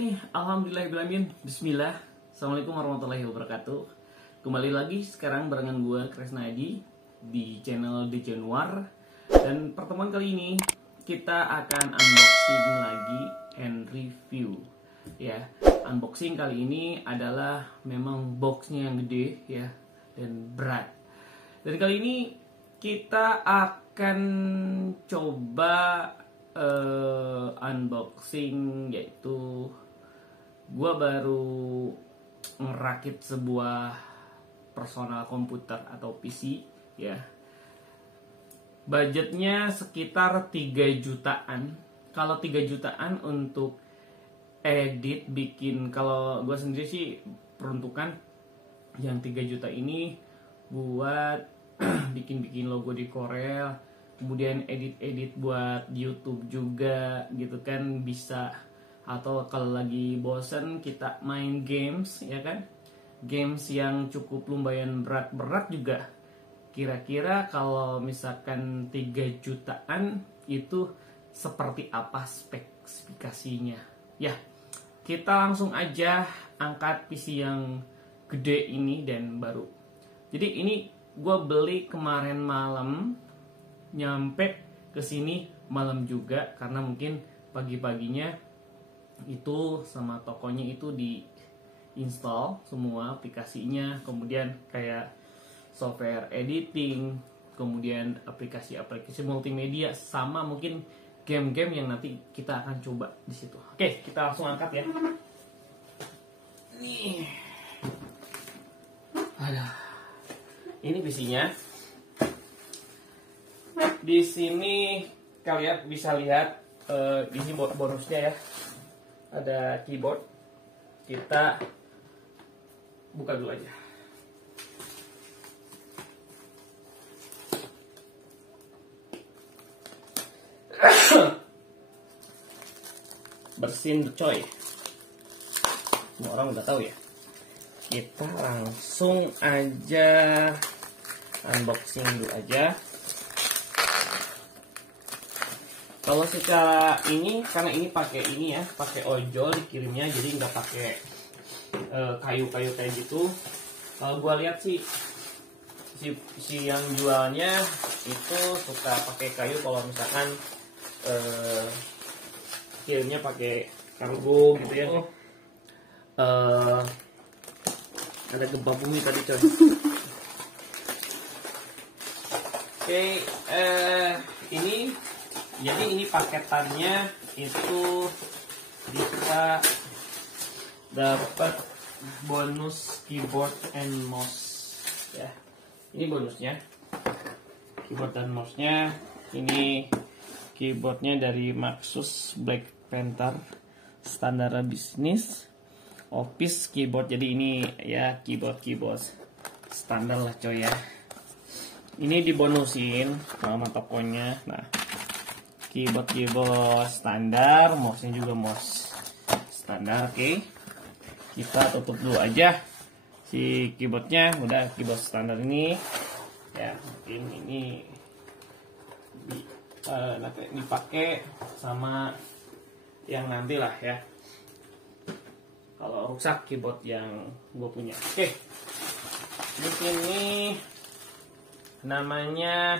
Oke, alhamdulillahirrahmanirrahim. Bismillah. Assalamualaikum warahmatullahi wabarakatuh. Kembali lagi sekarang barengan gue Kresnadi di channel The Januar. Dan pertemuan kali ini kita akan unboxing lagi and review. Ya, unboxing kali ini adalah memang boxnya yang gede ya dan berat. Dan kali ini kita akan coba unboxing, yaitu gue baru ngerakit sebuah personal komputer atau PC ya. Budgetnya sekitar 3 jutaan. Kalau 3 jutaan untuk edit, bikin, kalau gue sendiri sih peruntukan yang 3 juta ini buat bikin-bikin logo di Corel, kemudian edit-edit buat YouTube juga gitu kan bisa. Atau kalau lagi bosen kita main games ya kan, games yang cukup lumayan berat-berat juga. Kira-kira kalau misalkan 3 jutaan itu seperti apa spesifikasinya ya. Kita langsung aja angkat PC yang gede ini dan baru. Jadi ini gue beli kemarin malam, nyampe ke sini malam juga karena mungkin pagi-paginya itu sama tokonya itu di install semua aplikasinya, kemudian kayak software editing, kemudian aplikasi-aplikasi multimedia, sama mungkin game-game yang nanti kita akan coba di situ. Oke, kita langsung angkat ya. Nih. Ada. Ini PC-nya. Di sini kalian bisa lihat di sini bonusnya ya. Ada keyboard. Kita buka dulu aja. Bersin coy. Semua orang udah tahu ya. Kita langsung aja unboxing dulu aja. Kalau secara ini, karena ini pakai ini ya, pakai ojol dikirimnya, jadi nggak pakai kayu-kayu kayak gitu. Kalau gua lihat sih si yang jualnya itu suka pakai kayu kalau misalkan kirimnya pakai kargo gitu ya. Ada gempa bumi tadi coy. Oke, ini jadi ini paketannya itu bisa dapat bonus keyboard and mouse ya. Ini bonusnya keyboard dan mouse-nya. Ini keyboardnya dari Maxus Black Panther standar bisnis office keyboard. Jadi ini ya keyboard standar lah coy ya. Ini dibonusin sama tokonya. Nah, keyboard standar, mouse-nya juga mouse standar. Oke. Kita tutup dulu aja si keyboardnya. Udah, keyboard standar ini ya, mungkin ini dipakai sama yang nanti lah ya, kalau rusak keyboard yang gue punya. Oke. Di sini namanya,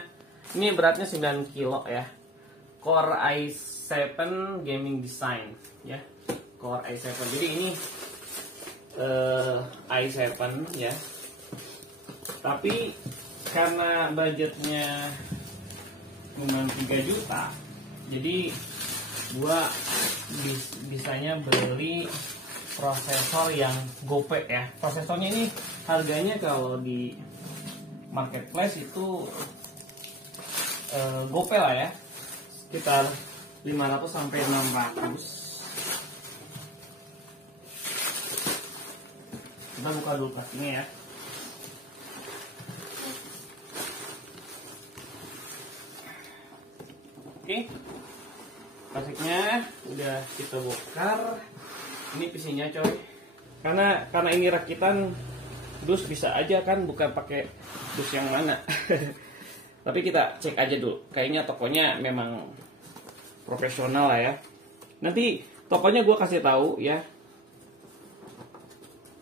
ini beratnya 9 kilo ya. Core i7 Gaming Design ya. Core i7. Jadi ini i7 ya. Tapi karena budgetnya cuma 3 juta, jadi gua bisanya beli prosesor yang gope ya. Prosesornya ini harganya kalau di marketplace itu gope lah ya, sekitar 500 sampai 600. Kita buka dulu plastiknya ya. Oke, plastiknya udah kita bongkar. Ini PC-nya coy. Karena ini rakitan dus bisa aja kan, bukan pakai dus yang mana. Tapi kita cek aja dulu. Kayaknya tokonya memang profesional lah ya. Nanti Pokoknya gue kasih tahu ya.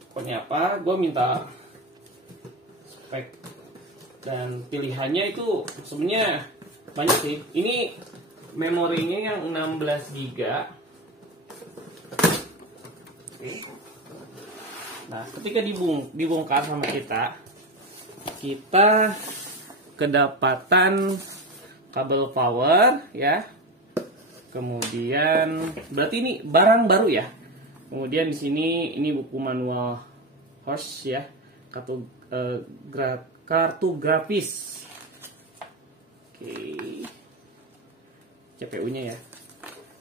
Pokoknya apa? Gue minta spek dan pilihannya itu sebenarnya banyak sih. Ini memorinya yang 16 GB. Oke. Nah, ketika dibongkar sama kita kedapatan kabel power ya. Kemudian berarti ini barang baru ya. Kemudian di sini ini buku manual HORS ya, kartu grafis. Oke. CPU-nya ya.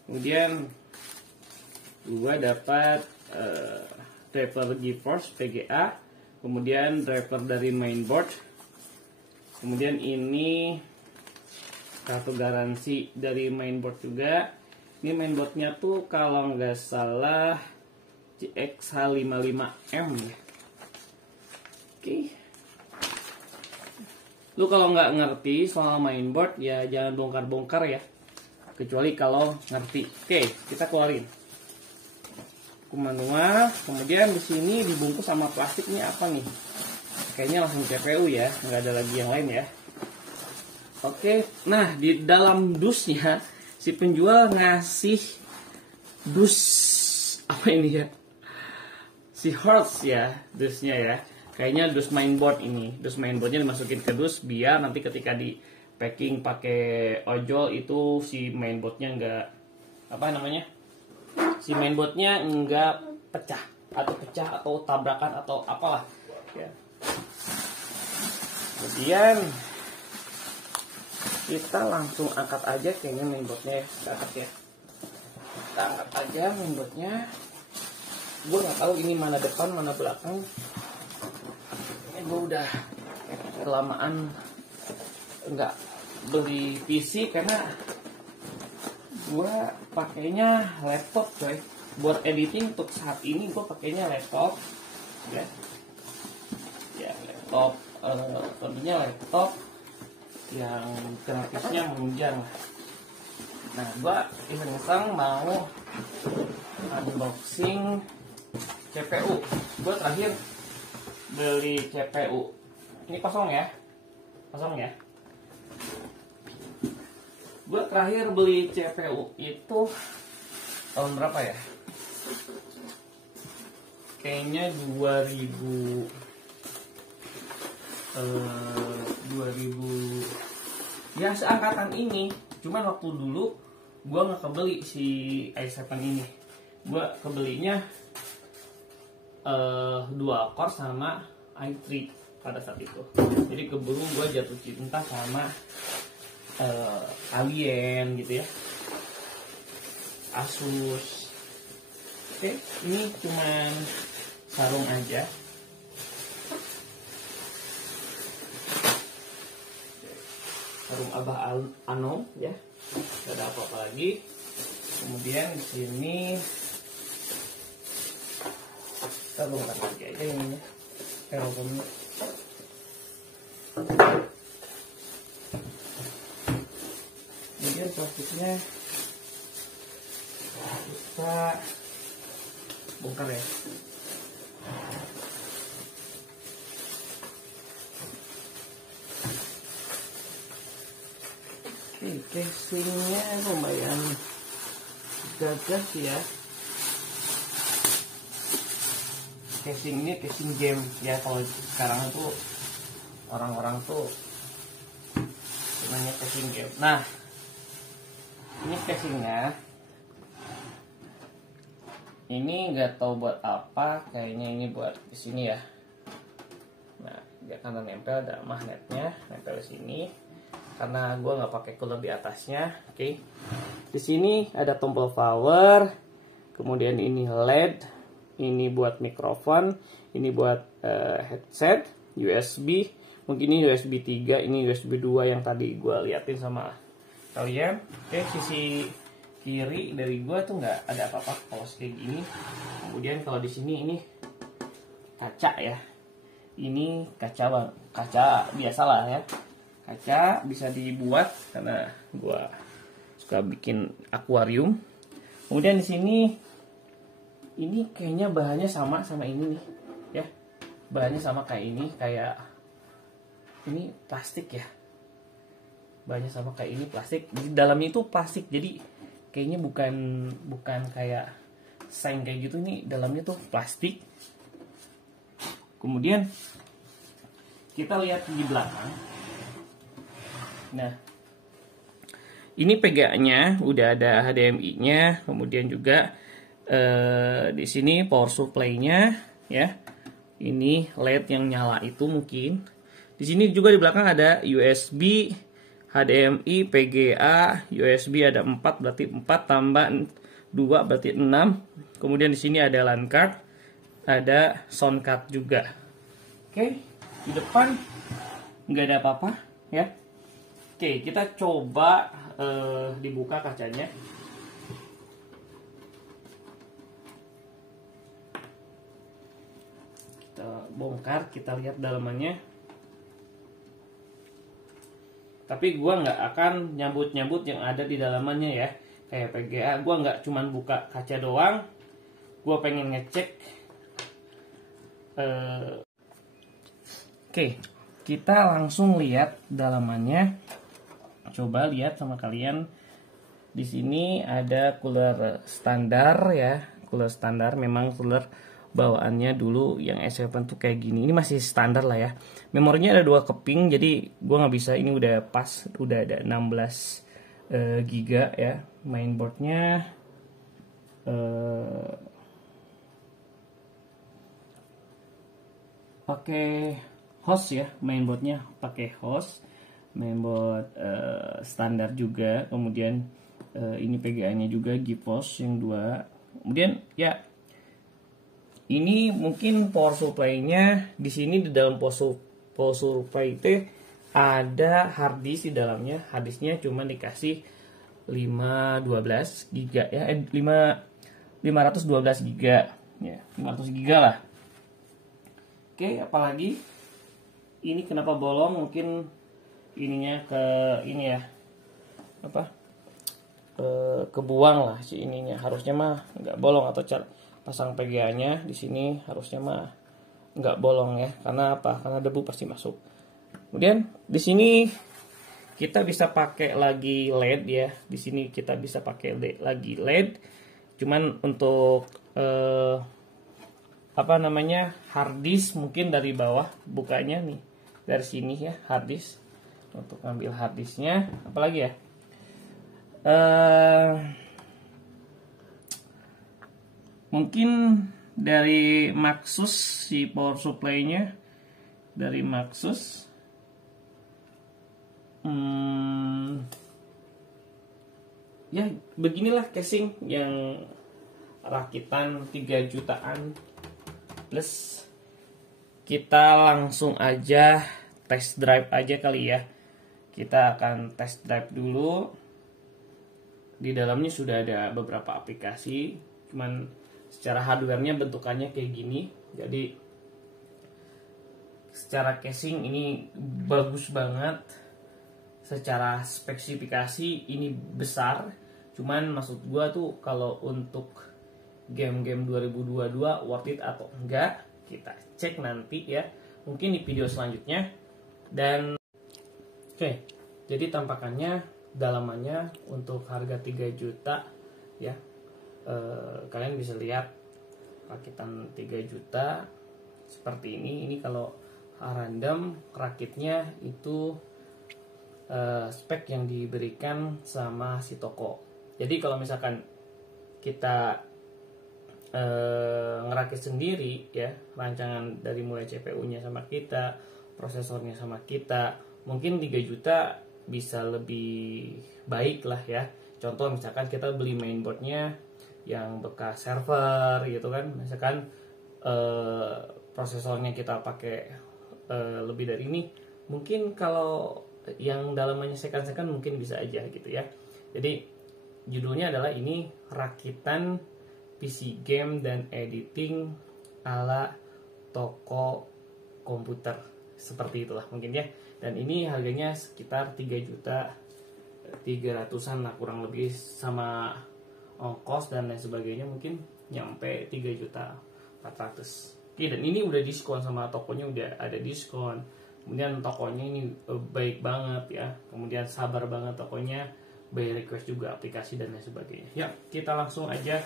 Kemudian gua dapat driver GeForce PGA, kemudian driver dari mainboard. Kemudian ini kartu garansi dari mainboard juga. Ini mainboardnya tuh kalau nggak salah GX55M ya. Oke. Lu kalau nggak ngerti soal mainboard ya jangan bongkar-bongkar ya. Kecuali kalau ngerti. Oke, kita keluarin. Manual, kemudian di sini dibungkus sama plastiknya apa nih? Kayaknya langsung CPU ya, nggak ada lagi yang lain ya. Oke, nah di dalam dusnya si penjual ngasih dus apa ini ya? Si HORS ya, dusnya ya. Kayaknya dus mainboard ini. Dus mainboardnya dimasukin ke dus biar nanti ketika di packing pakai ojol itu si mainboardnya nggak apa namanya? Si mainboardnya nggak pecah atau tabrakan atau apalah ya. Kemudian kita langsung angkat aja kayaknya mainboardnya ya. Kita angkat ya. Kita angkat aja mainboardnya. Gue nggak tahu ini mana depan mana belakang. Ini gue udah kelamaan nggak beli PC karena gue pakainya laptop coy. Buat editing untuk saat ini gue pakainya laptop ya. Ya laptop, tentunya laptop yang grafisnya menunjang lah. Nah gue iseng-iseng mau unboxing CPU. Gue terakhir beli CPU. Ini kosong ya. Gue terakhir beli CPU itu tahun berapa ya? Kayaknya 2000 ya seangkatan ini. Cuman waktu dulu gue nggak kebeli si i7 ini. Gue kebelinya 2 core sama i3 pada saat itu. Jadi keburu gue jatuh cinta sama Alien gitu ya, Asus. Oke, ini cuman sarung aja. Sarung Abah Ano ya, tidak ada apa-apa lagi. Kemudian di sini sarung lagi aja ini ya, kemudian plastiknya kita bongkar ya. Oke, casingnya lumayan gagah sih ya. Casingnya casing game ya, kalau sekarang tuh orang-orang tuh namanya casing game. Nah, ini casingnya, ini nggak tahu buat apa, kayaknya ini buat di sini ya. Nah, dia karena nempel ada magnetnya, nempel di sini. Karena gue nggak pakai cooler di atasnya, oke. Di sini ada tombol power, kemudian ini LED, ini buat mikrofon, ini buat headset, USB, mungkin ini USB 3, ini USB 2 yang tadi gue liatin sama kalian. Oke, sisi kiri dari gua tuh nggak ada apa-apa kalau kayak gini. Kemudian kalau di sini ini kaca ya. Ini kaca biasalah ya. Kaca bisa dibuat karena gua suka bikin akuarium. Kemudian di sini ini kayaknya bahannya sama ini nih ya. Bahannya sama kayak ini plastik ya. Bahannya sama kayak ini plastik. Di dalamnya itu plastik. Jadi kayaknya bukan kayak seng kayak gitu, nih dalamnya tuh plastik. Kemudian kita lihat di belakang. Nah, ini PGA-nya udah ada HDMI-nya, kemudian juga di sini power supply-nya ya. Ini LED yang nyala itu mungkin. Di sini juga di belakang ada USB, HDMI, PGA, USB ada 4 berarti 4 tambah 2 berarti 6. Kemudian di sini ada LAN card, ada sound card juga. Oke, di depan nggak ada apa-apa ya. Oke, kita coba dibuka kacanya. Kita bongkar, kita lihat dalamannya. Tapi gua nggak akan nyambut-nyambut yang ada di dalamannya ya. Kayak PGA, gua nggak cuman buka kaca doang. Gua pengen ngecek. Oke, kita langsung lihat dalamannya. Coba lihat sama kalian. Di sini ada cooler standar ya, cooler standar. Memang cooler bawaannya dulu yang S7 tuh kayak gini. Ini masih standar lah ya. Memorinya ada 2 keping, jadi gua nggak bisa. Ini udah pas, udah ada 16 giga ya. Mainboardnya pakai host ya, mainboardnya pakai host. Mainboard standar juga. Kemudian ini PGA-nya juga GeForce yang 2. Kemudian ya ini mungkin power supply-nya di sini. Di dalam power supply itu ada hard disk di dalamnya. Hard disk-nya cuma dikasih 512 giga ya, 512 giga ya, 500 giga lah. Oke, apalagi ini kenapa bolong? Mungkin ininya ke ini ya, apa, kebuang lah si ininya. Harusnya mah nggak bolong, atau pasang PGA-nya di sini harusnya mah nggak bolong ya. Karena apa? Karena debu pasti masuk. Kemudian di sini kita bisa pakai lagi LED ya. Di sini kita bisa pakai lagi LED. Cuman untuk apa namanya, hard disk mungkin dari bawah bukanya nih, dari sini ya, hard disk. Untuk ngambil hard disknya, apalagi ya, mungkin dari Maxus si power supply-nya dari Maxus. Ya beginilah casing yang rakitan 3 jutaan plus. Kita langsung aja test drive aja kali ya. Kita akan test drive dulu. Di dalamnya sudah ada beberapa aplikasi, cuman secara hardware-nya bentukannya kayak gini. Jadi secara casing ini bagus banget. Secara spesifikasi ini besar. Cuman maksud gua tuh kalau untuk game-game 2022 worth it atau enggak, kita cek nanti ya. Mungkin di video selanjutnya. Dan oke, jadi tampakannya, dalamannya untuk harga 3 juta ya. Kalian bisa lihat rakitan 3 juta seperti ini. Ini kalau random rakitnya itu spek yang diberikan sama si toko. Jadi kalau misalkan kita ngerakit sendiri ya, rancangan dari mulai CPU-nya sama kita, prosesornya sama kita, mungkin 3 juta bisa lebih baik lah ya. Contoh misalkan kita beli mainboardnya yang bekas server gitu kan, misalkan prosesornya kita pakai lebih dari ini, mungkin kalau yang dalamannya second mungkin bisa aja gitu ya. Jadi judulnya adalah ini rakitan PC game dan editing ala toko komputer, seperti itulah mungkin ya. Dan ini harganya sekitar 3 juta 300-an lah kurang lebih, sama ongkos dan lain sebagainya mungkin nyampe 3.400.000. Oke, dan ini udah diskon sama tokonya, udah ada diskon. Kemudian tokonya ini baik banget ya. Kemudian sabar banget tokonya, by request juga aplikasi dan lain sebagainya. Ya, kita langsung aja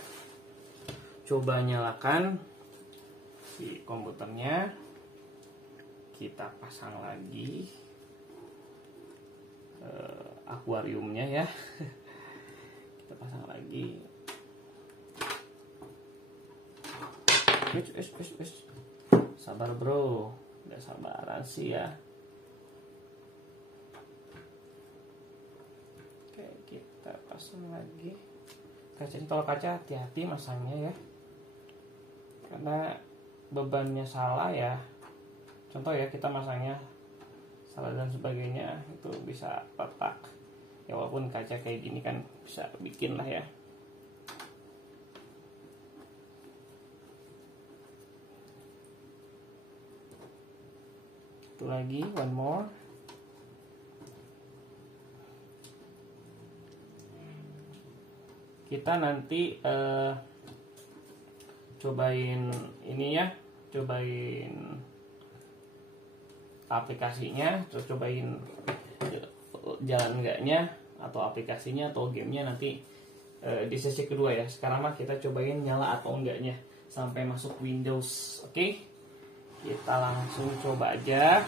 coba nyalakan si komputernya. Kita pasang lagi akuariumnya ya. Kita pasang lagi. Sabar bro, udah sabaran sih ya. Oke, kita pasang lagi. Kalau kaca hati-hati masangnya ya, karena bebannya salah ya. Contoh ya, kita masangnya salah dan sebagainya, itu bisa retak. Ya walaupun kaca kayak gini kan bisa bikin lah ya. Itu lagi, one more. Kita nanti cobain ini ya, cobain aplikasinya, terus cobain jalan enggaknya atau aplikasinya atau gamenya nanti di sesi kedua ya. Sekarang mah kita cobain nyala atau enggaknya sampai masuk Windows. Oke, kita langsung coba aja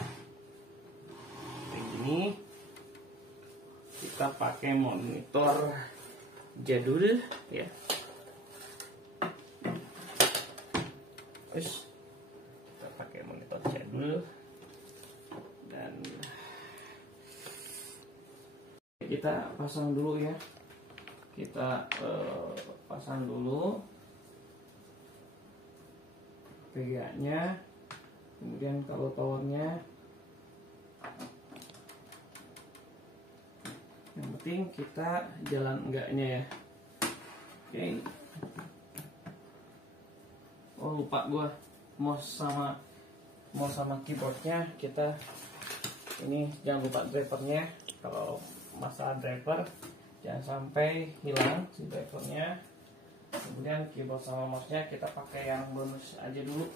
kayak gini. Kita pakai monitor jadul ya. Terus kita pakai monitor jadul dan kita pasang dulu ya. Kita pasang dulu VGA-nya, kemudian kalau towernya. Yang penting kita jalan enggaknya ya. Oke. Oh lupa gua, mouse sama keyboardnya kita ini jangan lupa drivernya. Kalau masalah driver jangan sampai hilang si drivernya. Kemudian keyboard sama mouse-nya kita pakai yang bonus aja dulu.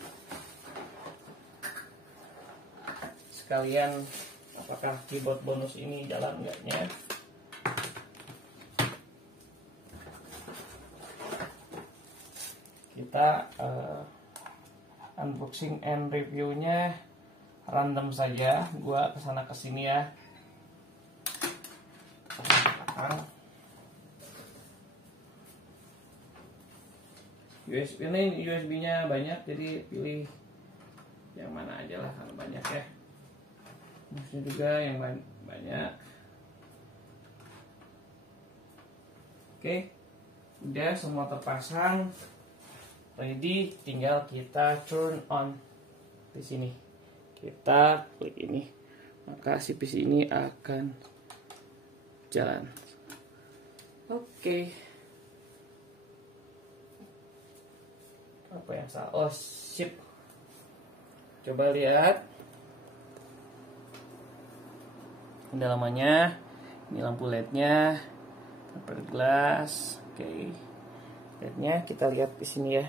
Sekalian apakah keyboard bonus ini jalan enggaknya. Kita unboxing and reviewnya random saja, gua kesana kesini ya. USB ini USB-nya banyak, jadi pilih yang mana aja lah kalau banyak ya. Mouse-nya juga yang banyak. Oke, udah semua terpasang. Ready, tinggal kita turn on di sini. Kita klik ini, maka si PC ini akan jalan. Oke. Apa yang salah? Oh, sip. Coba lihat pendalamannya. Ini lampu LED-nya, tempered glass. Oke. LED-nya kita lihat di sini ya.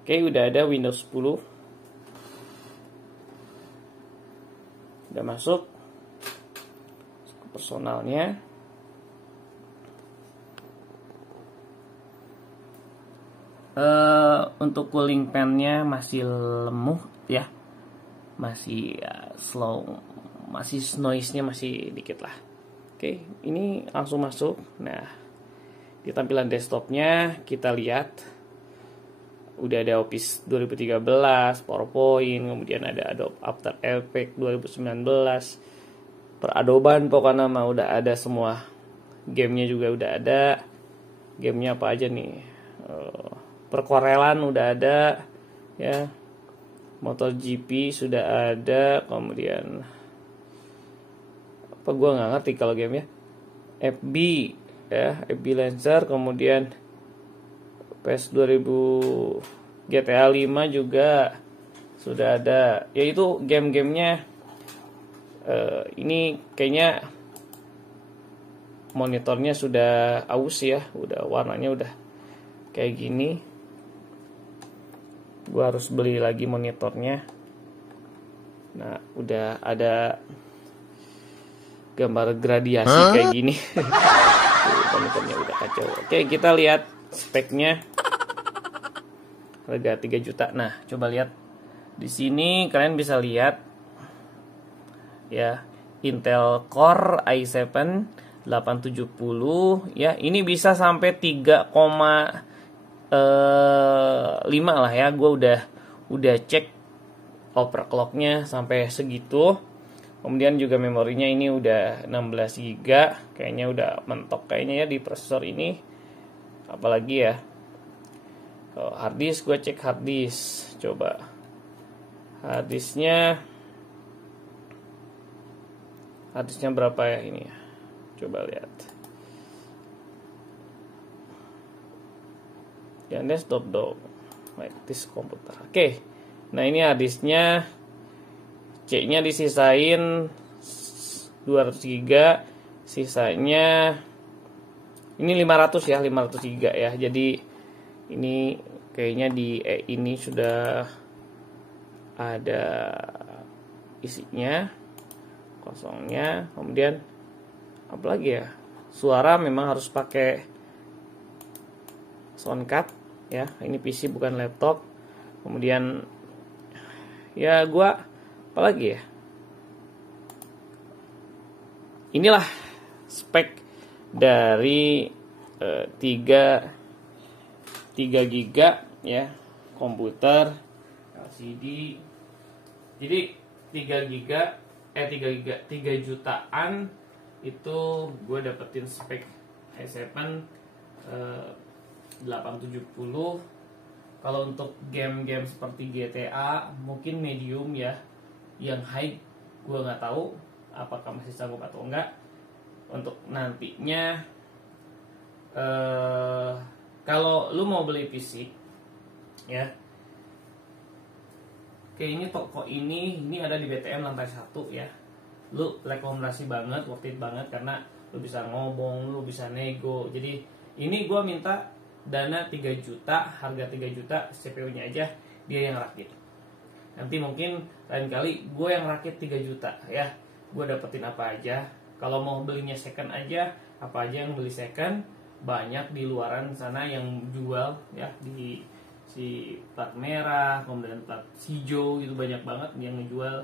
Oke, udah ada Windows 10. Udah masuk ke personalnya. Untuk cooling fan-nya masih lemah ya. Masih slow, masih noise-nya masih dikit lah. Oke, ini langsung masuk. Nah, di tampilan desktopnya kita lihat udah ada Office 2013, PowerPoint, kemudian ada Adobe After Effects 2019, peradoban pokoknya mah udah ada semua. Gamenya juga udah ada. Gamenya apa aja nih? Perkorelan udah ada ya. MotoGP sudah ada, kemudian apa gua nggak ngerti kalau game ya. FB ya, FB Lancer, kemudian PS 2000, GTA 5 juga sudah ada. Yaitu game-gamenya ini kayaknya monitornya sudah aus ya, udah warnanya udah kayak gini. Gue harus beli lagi monitornya. Nah, udah ada gambar gradiasi kayak gini. Monitornya udah kacau. Oke, kita lihat speknya. Harga 3 juta. Nah, coba lihat di sini kalian bisa lihat ya, Intel Core i7 870 ya. Ini bisa sampai 3,5 lah ya. Gue udah cek overclocknya sampai segitu. Kemudian juga memorinya ini udah 16 GB, kayaknya udah mentok kayaknya ya di prosesor ini. Apalagi ya, harddisk, gue cek harddisk, coba harddisknya berapa ya ini ya, coba lihat ya, desktop dong, like this komputer. Oke, nah ini harddisknya, C-nya disisain 200 GB, sisanya ini 500 ya, 500 GB ya. Jadi ini kayaknya di ini sudah ada isinya, kosongnya. Kemudian apa lagi ya? Suara memang harus pakai sound card ya. Ini PC bukan laptop. Kemudian ya gua apalagi ya, inilah spek dari 3 GB ya, komputer LCD. Jadi 3 jutaan itu gue dapetin spek i7 870. Kalau untuk game-game seperti GTA mungkin medium ya. Yang high gue nggak tahu apakah masih sanggup atau enggak. Untuk nantinya kalau lu mau beli PC ya, kayak ini toko ini ada di BTM lantai 1 ya. Lu rekomendasi banget, worth it banget, karena lu bisa ngomong, lu bisa nego. Jadi ini gue minta dana 3 juta, harga 3 juta, CPU-nya aja dia yang rakit. Nanti mungkin lain kali gue yang rakit 3 juta ya. Gue dapetin apa aja. Kalau mau belinya second aja, apa aja yang beli second. Banyak di luaran sana yang jual ya, di si plat merah, kemudian plat hijau, itu banyak banget yang ngejual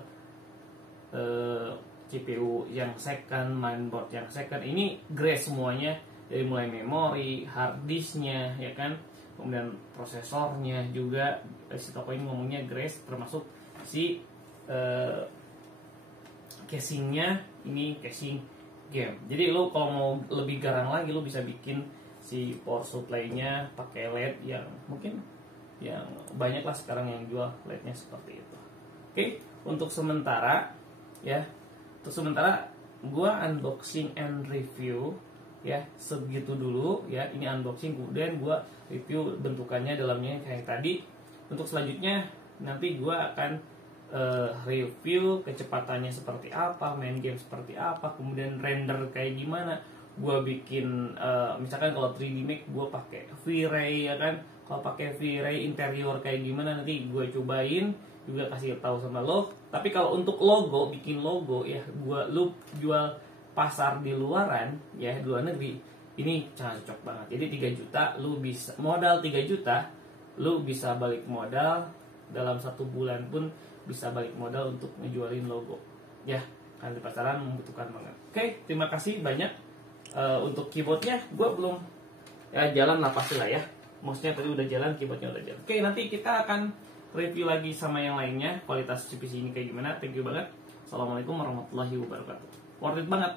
CPU yang second, mainboard yang second. Ini grace semuanya, dari mulai memori, hard disknya ya kan, kemudian prosesornya juga. Si toko ini ngomongnya grace, termasuk si casingnya ini casing game. Jadi lo kalau mau lebih garang lagi, lo bisa bikin si power supply-nya pakai LED yang mungkin yang banyak lah sekarang yang jual LED-nya seperti itu. Oke, untuk sementara ya, gua unboxing and review ya, segitu dulu ya. Ini unboxing, kemudian gua review bentukannya dalamnya kayak tadi. Untuk selanjutnya nanti gue akan review kecepatannya seperti apa, main game seperti apa, kemudian render kayak gimana. Gue bikin misalkan kalau 3D Max gue pakai V-Ray ya kan. Kalau pakai V-Ray interior kayak gimana nanti gue cobain, juga kasih tahu sama lo. Tapi kalau untuk logo, bikin logo ya, lu jual pasar di luaran ya, di luar negeri, ini sangat cocok banget. Jadi 3 juta lu bisa modal 3 juta, lu bisa balik modal dalam 1 bulan pun bisa balik modal untuk ngejualin logo ya, kan di pasaran membutuhkan banget. Oke, terima kasih banyak. Untuk keyboardnya gue belum ya, jalan lah pasti lah ya, maksudnya tadi udah jalan, keyboardnya udah jalan. Oke, nanti kita akan review lagi sama yang lainnya, kualitas PC ini kayak gimana. Thank you banget. Assalamualaikum warahmatullahi wabarakatuh. Worth it banget.